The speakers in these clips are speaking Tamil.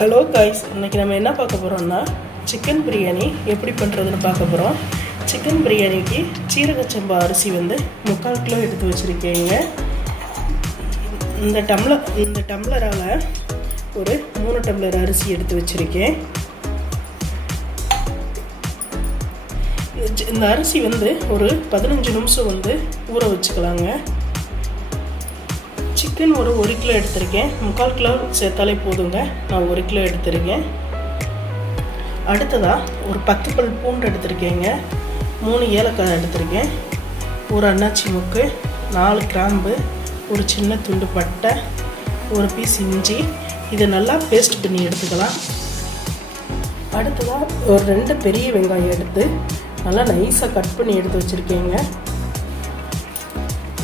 ஹலோ காய்ஸ், இன்றைக்கி நம்ம என்ன பார்க்க போகிறோம்னா சிக்கன் பிரியாணி எப்படி பண்ணுறதுன்னு பார்க்க போகிறோம். சிக்கன் பிரியாணிக்கு சீரக சம்பா அரிசி 3/4 கிலோ எடுத்து வச்சுருக்கேங்க. இந்த டம்ளரால் ஒரு 3 டம்ளர் அரிசி எடுத்து வச்சுருக்கேன். இந்த அரிசி ஒரு 15 நிமிஷம் ஊற வச்சுக்கலாங்க. சிக்கன் ஒரு 1 கிலோ எடுத்திருக்கேன். 3/4 கிலோ சேர்த்தாலே போதுங்க. நான் 1 கிலோ எடுத்திருக்கேன். அடுத்ததாக ஒரு 10 பல் பூண்டு எடுத்திருக்கேங்க. 3 ஏலக்காய் எடுத்திருக்கேன். ஒரு அன்னாச்சி முக்கு, 4 கிராம்பு, ஒரு சின்ன துண்டு பட்டை, ஒரு பீஸ் இஞ்சி. இதை நல்லா பேஸ்ட் பண்ணி எடுத்துக்கலாம். அடுத்ததாக ஒரு 2 பெரிய வெங்காயம் எடுத்து நல்லா நைஸாக கட் பண்ணி எடுத்து வச்சுருக்கேங்க.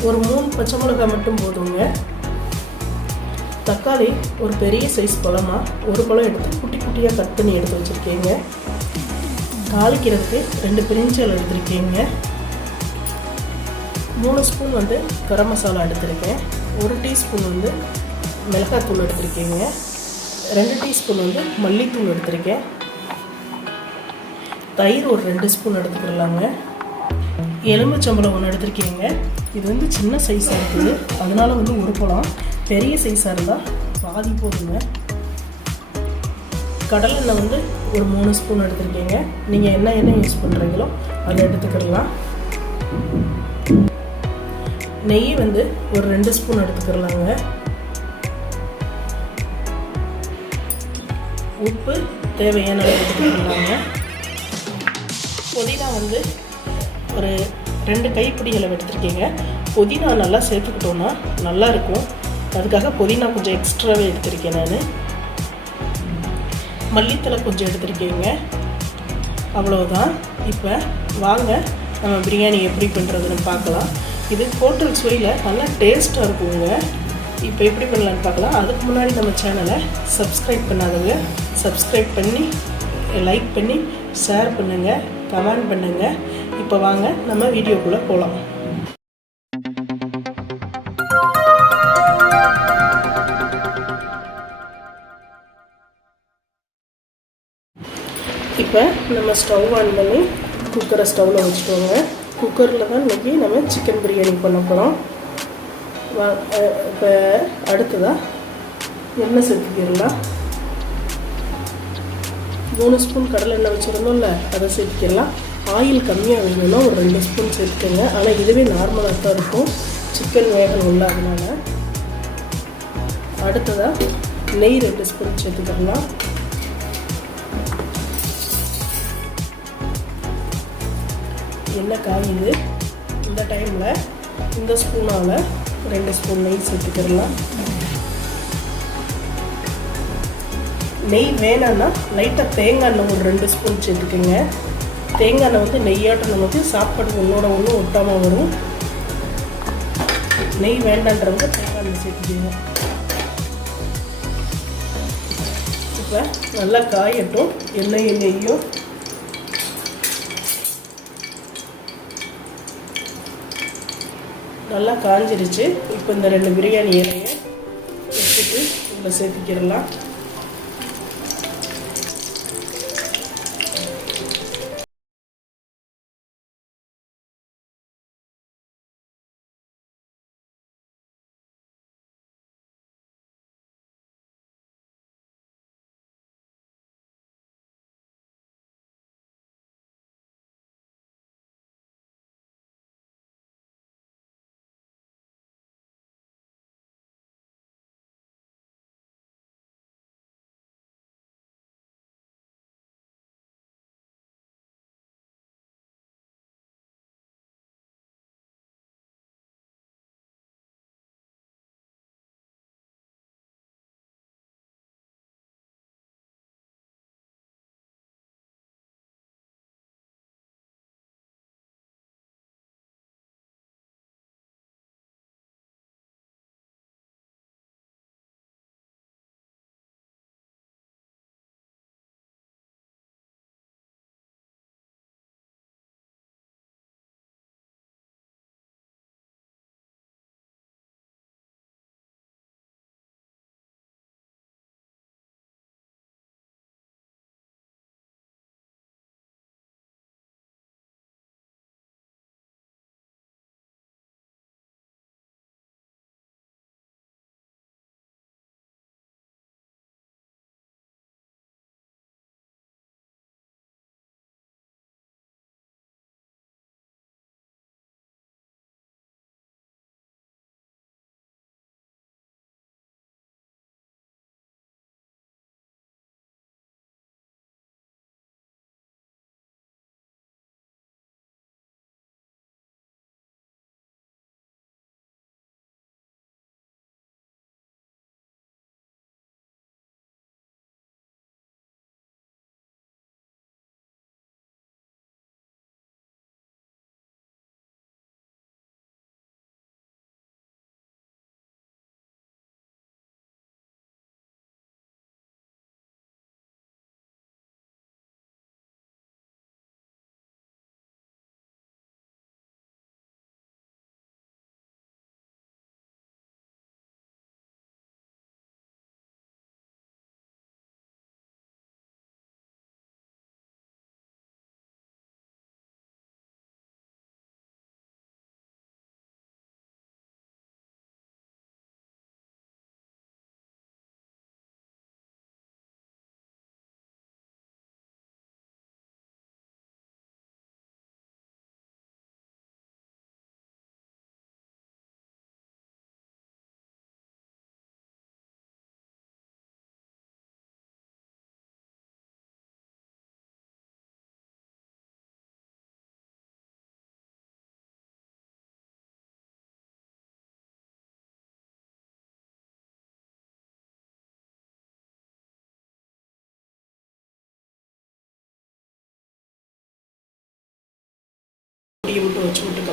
ஒரு 3 பச்சை மிளகாய் மட்டும் போதுங்க. தக்காளி ஒரு பெரிய சைஸ் பழமாக ஒரு பழம் எடுத்து குட்டி குட்டியாக கட் பண்ணி எடுத்து வச்சுருக்கேங்க. தாளிக்கிறதுக்கு 2 பிரிஞ்சல் எடுத்துருக்கேங்க. 3 ஸ்பூன் கரம் மசாலா எடுத்திருக்கேன். 1 டீஸ்பூன் மிளகாத்தூள் எடுத்திருக்கேங்க. 2 டீஸ்பூன் மல்லித்தூள் எடுத்திருக்கேன். தயிர் ஒரு 2 ஸ்பூன் எடுத்துக்கிறலாங்க. எலுமிச்சம்பழம் 1 எடுத்திருக்கீங்க. இது சின்ன சைஸாக இருக்குது, அதனால் ஒரு பழம். பெரிய சைஸாக இருந்தால் பாதி போதுங்க. கடலெண்ணெய் ஒரு 3 ஸ்பூன் எடுத்துருக்கீங்க. நீங்கள் என்ன எண்ணெய் யூஸ் பண்ணுறீங்களோ அதை எடுத்துக்கிடலாம். நெய் ஒரு 2 ஸ்பூன் எடுத்துக்கிறலாங்க. உப்பு தேவையான அளவு எடுத்துக்கலாங்க. புதினா ஒரு 2 கைப்பிடி அளவு எடுத்துருக்கீங்க. புதினா நல்லா சேர்த்துக்கிட்டோன்னா நல்லாயிருக்கும். அதுக்காக புதினா கொஞ்சம் எக்ஸ்ட்ராவே எடுத்திருக்கேன் நான். மல்லித்தலை கொஞ்சம் எடுத்திருக்கேங்க. அவ்வளோதான். இப்போ வாங்க நம்ம பிரியாணி எப்படி பண்ணுறதுன்னு பார்க்கலாம். இது ஹோட்டல் சுவையில் நல்லா டேஸ்ட்டாக இருக்குங்க. இப்போ எப்படி பண்ணலான்னு பார்க்கலாம். அதுக்கு முன்னாடி நம்ம சேனலை சப்ஸ்கிரைப் பண்ணாதவங்க சப்ஸ்கிரைப் பண்ணி லைக் பண்ணி ஷேர் பண்ணுங்கள், கமெண்ட் பண்ணுங்கள். இப்போ வாங்க நம்ம வீடியோக்குள்ளே போகலாம். இப்போ நம்ம ஸ்டவ் ஆன் பண்ணி குக்கரை ஸ்டவ்வில் வச்சுக்கோங்க. குக்கரில் தான் இன்றைக்கி நம்ம சிக்கன் பிரியாணி பண்ண போகிறோம். இப்போ அடுத்ததாக எண்ணெய் சேர்த்துக்கிடலாம். 3 ஸ்பூன் கடலை எண்ணெய் வச்சுருந்தோம்ல, அதை சேர்த்துக்கிடலாம். ஆயில் கம்மியாக வேணும்னா ஒரு 2 ஸ்பூன் சேர்த்துக்கோங்க. ஆனால் இதுவே நார்மலாக தான் இருக்கும், சிக்கன் வேகணும்ல, அதனால். அடுத்ததாக நெய் 2 ஸ்பூன் சேர்த்துக்கலாம். எண்ணெய் காயுது. இந்த டைமில் இந்த ஸ்பூனால் 2 ஸ்பூன் நெய் சேர்த்துக்கிடலாம். நெய் வேணான்னா லைட்டாக தேங்காய் எண்ணெய் ஒரு 2 ஸ்பூன் சேர்த்துக்கோங்க. தேங்காய் எண்ணெய் நெய்யாட்டம் நமக்கு சாப்பாடு ஒன்றோட ஒன்று ஒட்டாமல் வரும். நெய் வேண்டான்றவங்க தேங்காய் எண்ணெய் சேர்த்துக்கோங்க. இப்போ நல்லா காயட்டும். நெய்யும் நல்லா காஞ்சிருச்சு. இப்போ இந்த 2 பிரியாணி இலையை எடுத்துட்டு இதில் சேர்த்துக்கிடலாம்.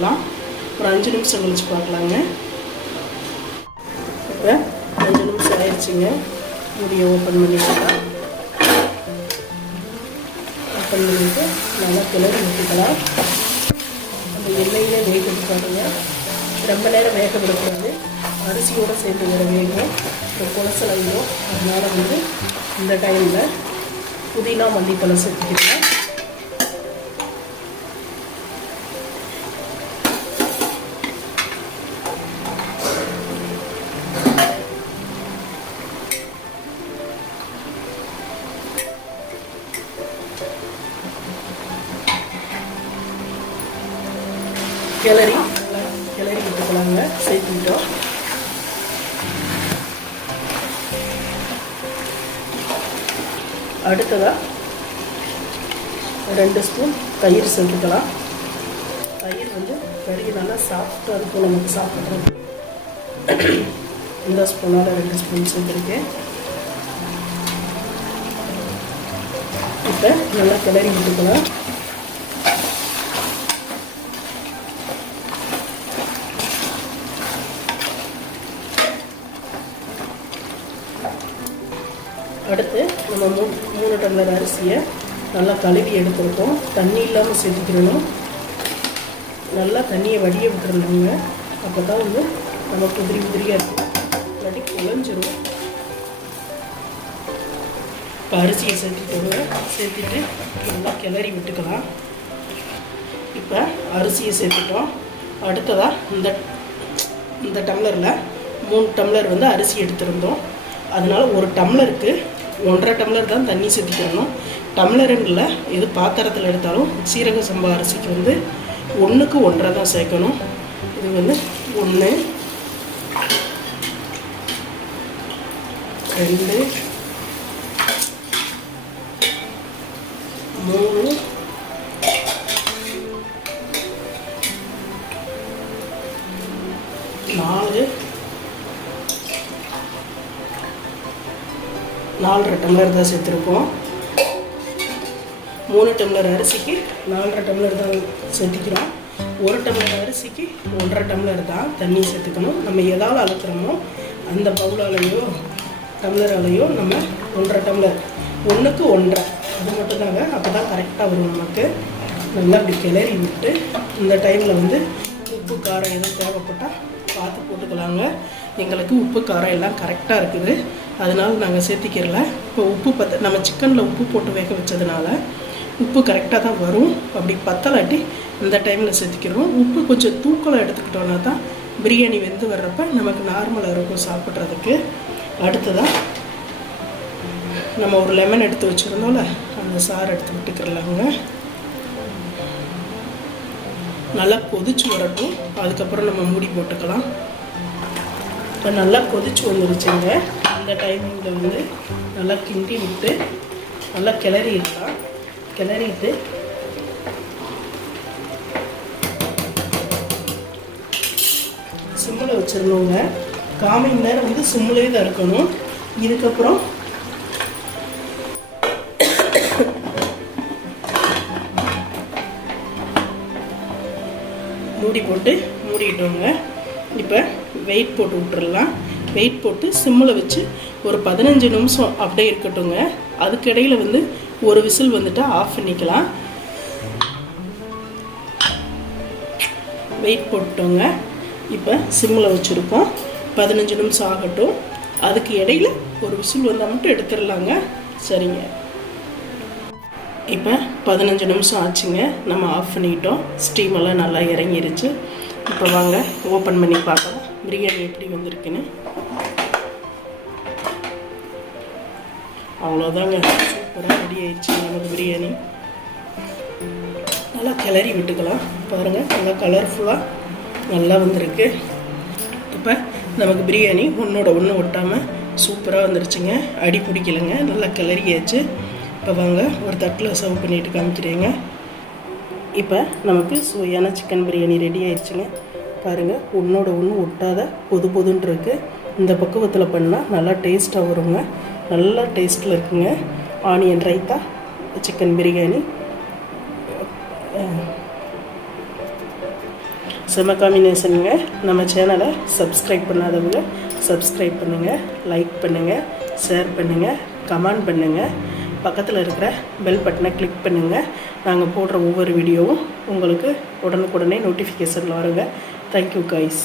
பார்க்கலாம். ஒரு 5 நிமிஷம் கழிச்சு பார்க்கலாங்க. இப்போ 5 நிமிஷம் ஆயிடுச்சுங்க. மூடியை ஓப்பன் பண்ணிக்கலாம். ஓப்பன் பண்ணிட்டு நல்லா கிளறி ஊற்றிக்கலாம். அந்த எண்ணெயிலே வேக விட்டுக்காதுங்க. ரொம்ப நேரம் வேக விடக்கூடாது. அரிசியோடு சேர்த்து வேறு வேகும், இப்போ குலசலாயிடும். அதனால் வந்து இந்த டைமில் புதினா மல்லித்தலை சேர்த்துக்கிட்டேன். கிளறி விட்டுக்கலாங்க. சேர்த்துக்கிட்டோம். அடுத்ததாக 2 ஸ்பூன் தயிர் சேர்த்துக்கலாம். தயிர் வந்து கறி நல்லா சாஃப்டாக இருக்கும் நமக்கு சாப்பிட்றது. இந்த ஸ்பூனால் 2 ஸ்பூன் சேர்த்துருக்கேன். இப்போ நல்லா கிளறி விட்டுக்கலாம். அடுத்து நம்ம 3 டம்ளர் அரிசியை நல்லா கழுவி எடுத்துருக்கோம். தண்ணி இல்லாமல் சேர்த்துக்கிறணும். நல்லா தண்ணியை வடிய விட்டுருந்தாங்க. அப்போ தான் வந்து நமக்கு உதிரியாக இருக்கும், இல்லாட்டி குழஞ்சிரும். இப்போ அரிசியை சேர்த்துக்கோங்க. சேர்த்துட்டு நல்லா கிளறி விட்டுக்கலாம். இப்போ அரிசியை சேர்த்துட்டோம். அடுத்ததாக இந்த டம்ளரில் 3 டம்ளர் வந்து அரிசி எடுத்துருந்தோம். அதனால் 1 டம்ளருக்கு 1.5 டம்ளர் தான் தண்ணி சேர்த்திக்கணும். டம்ளருங்களில் எது பாத்திரத்தில் எடுத்தாலும் சீரக சம்பா அரிசிக்கு வந்து 1க்கு 1.5 தான் சேர்க்கணும். இது வந்து 1, 2, 3, 4, 4.5 டம்ளர் தான் சேர்த்துருக்கோம். 3 டம்ளர் அரிசிக்கு 4.5 டம்ளர் தான் சேர்த்துக்கிறோம். 1 டம்ளர் அரிசிக்கு 1.5 டம்ளர் தான் தண்ணி சேர்த்துக்கணும். நம்ம எதாவது அளக்குறோமோ அந்த பவுலாலையோ டம்ளராலையோ நம்ம 1.5 டம்ளர் 1க்கு 1.5 அது மட்டும்தாங்க. அப்போ தான் கரெக்டாக வரும் நமக்கு. நல்லா அப்படி கிளறி விட்டு இந்த டைமில் வந்து உப்பு காரம் எதுவும் தேவைப்பட்டால் பார்த்து போட்டுக்கலாங்க. எங்களுக்கு உப்பு காரம் எல்லாம் கரெக்டாக இருக்குது. அதனால் நாங்கள் சேர்த்திக்கிறல. இப்போ உப்பு நம்ம சிக்கனில் உப்பு போட்டு வேக வச்சதுனால உப்பு கரெக்டாக தான் வரும். அப்படி பத்தலாட்டி இந்த டைமில் சேர்த்திக்கிறோம். உப்பு கொஞ்சம் தூக்கலாக எடுத்துக்கிட்டோன்னா தான் பிரியாணி வெந்து வர்றப்ப நமக்கு நார்மலாக இருக்கும் சாப்பிட்றதுக்கு. அடுத்ததாக நம்ம ஒரு லெமன் எடுத்து வச்சுருந்தோம்ல, அந்த சாறு எடுத்து விட்டுக்கிறலாங்க. நல்லா கொதிச்சு வரட்டும். அதுக்கப்புறம் நம்ம மூடி போட்டுக்கலாம். இப்போ நல்லா கொதிச்சு வந்துருச்சுங்க. அந்த டைமிங்கில் வந்து நல்லா கிண்டி விட்டு நல்லா கிளறிடலாம். கிளறிட்டு சிம்மில் வச்சிடணுங்க. 1/4 மணி நேரம் வந்து சிம்மிலே தான் இருக்கணும். இதுக்கப்புறம் மூடி போட்டு மூடிட்டோங்க. இப்போ வெயிட் போட்டு விட்டுறலாம். வெயிட் போட்டு சிம்மில் வச்சு ஒரு 15 நிமிஷம் அப்படியே இருக்கட்டுங்க. அதுக்கிடையில் வந்து ஒரு விசில் வந்துட்டு ஆஃப் பண்ணிக்கலாம். வெயிட் போட்டுட்டோங்க. இப்போ சிம்மில் வச்சுருக்கோம். 15 நிமிஷம் ஆகட்டும். அதுக்கு இடையில் ஒரு விசில் வந்தால் மட்டும் எடுத்துடலாங்க. சரிங்க. இப்போ 15 நிமிஷம் ஆச்சுங்க. நம்ம ஆஃப் பண்ணிட்டோம். ஸ்டீமெல்லாம் நல்லா இறங்கிருச்சு. இப்போ வாங்க ஓப்பன் பண்ணி பார்க்கலாம் பிரியாணி எப்படி வந்திருக்குன்னு. அவ்வளோதாங்க, சூப்பராக ரெடி ஆயிடுச்சு நமக்கு பிரியாணி. நல்லா கிளறி விட்டுக்கலாம். பாருங்கள், நல்லா கலர்ஃபுல்லாக நல்லா வந்திருக்கு. இப்போ நமக்கு பிரியாணி ஒன்றோட ஒன்று ஒட்டாமல் சூப்பராக வந்துருச்சுங்க. அடி பிடிக்கலைங்க. நல்லா கிளறியாச்சு. இப்போ வாங்க ஒரு தட்டில் சர்வ் பண்ணிவிட்டு காமிக்கிறேங்க. இப்போ நமக்கு சுவையான சிக்கன் பிரியாணி ரெடி ஆயிடுச்சுங்க. பாருங்கள், ஒன்றோட ஒன்று ஒட்டாத பொது பொதுன்னு இருக்குது. இந்த பக்குவத்தில் பண்ணால் நல்லா டேஸ்ட்டாக வருங்க. நல்லா டேஸ்ட்டில் இருக்குங்க. ஆனியன் ரைத்தா, சிக்கன் பிரியாணி, செம காம்பினேஷனுங்க. நம்ம சேனலை சப்ஸ்கிரைப் பண்ணாதவங்க சப்ஸ்கிரைப் பண்ணுங்கள், லைக் பண்ணுங்கள், ஷேர் பண்ணுங்கள், கமெண்ட் பண்ணுங்கள். பக்கத்தில் இருக்கிற பெல் பட்டனை கிளிக் பண்ணுங்கள். நாங்கள் போடுற ஒவ்வொரு வீடியோவும் உங்களுக்கு உடனுக்குடனே நோட்டிஃபிகேஷனில் வருங்க. Thank you guys.